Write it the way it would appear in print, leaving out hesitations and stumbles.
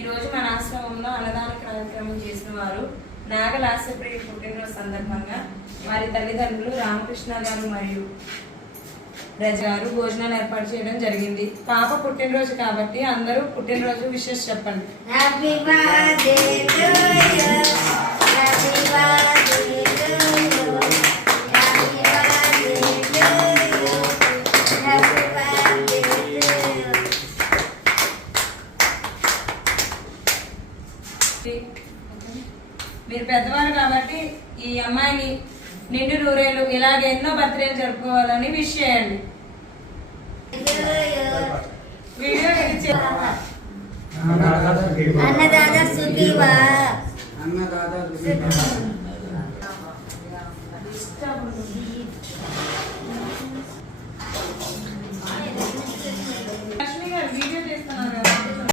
ఈరోజు మన ఆశ్రమంలో అన్నదాన కార్యక్రమం చేసిన వారు నాగలాస్యప్రియ పుట్టినరోజు సందర్భంగా వారి తల్లిదండ్రులు రామకృష్ణ గారు మరియు రజ గారు భోజనాలు ఏర్పాటు చేయడం జరిగింది. పాప పుట్టినరోజు కాబట్టి అందరూ పుట్టినరోజు విషెస్ చెప్పండి. Happy birthday to you, happy birthday to you, happy birthday to you, happy birthday to you. మీరు పెద్దవారు కాబట్టి ఈ అమ్మాయిని నిండు నూరేళ్ళు ఇలాగే ఎన్నో బర్త్డేలు జరుపుకోవాలని విష్ చేయండి. వీడియో అన్నదాత సుఖీవా.